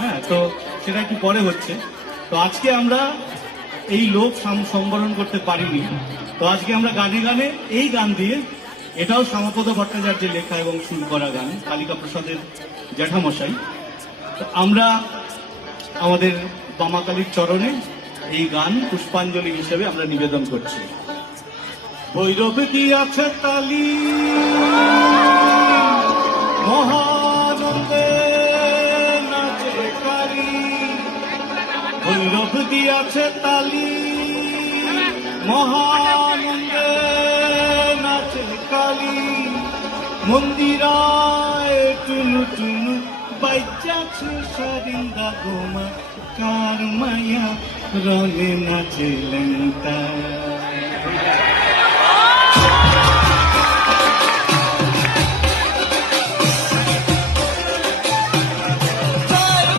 হ্যাঁ, তো সেটা একটু পরে হচ্ছে। তো আজকে আমরা এই লোক সম্বরণ করতে পারিনি, তো আজকে আমরা গানে গানে এই গান দিয়ে, এটাও শ্যামাপদ ভট্টাচার্যের লেখা এবং সুর করা গান, কালিকা প্রসাদের জ্যাঠামশাই। তো আমরা আমাদের বামাকালীর চরণে এই গান পুষ্পাঞ্জলি হিসেবে আমরা নিবেদন করছি। ভৈরব দিয়াছে তালি মহানন্দে নাচে কালী, ভৈরব দিয়াছে তালি মহানন্দে নাচে কালী, মন্দিরায় টুনু টুনু বাইজাছে সারিন্দা গোমা, কার মায়া রঙে নাচে লঙ্কা।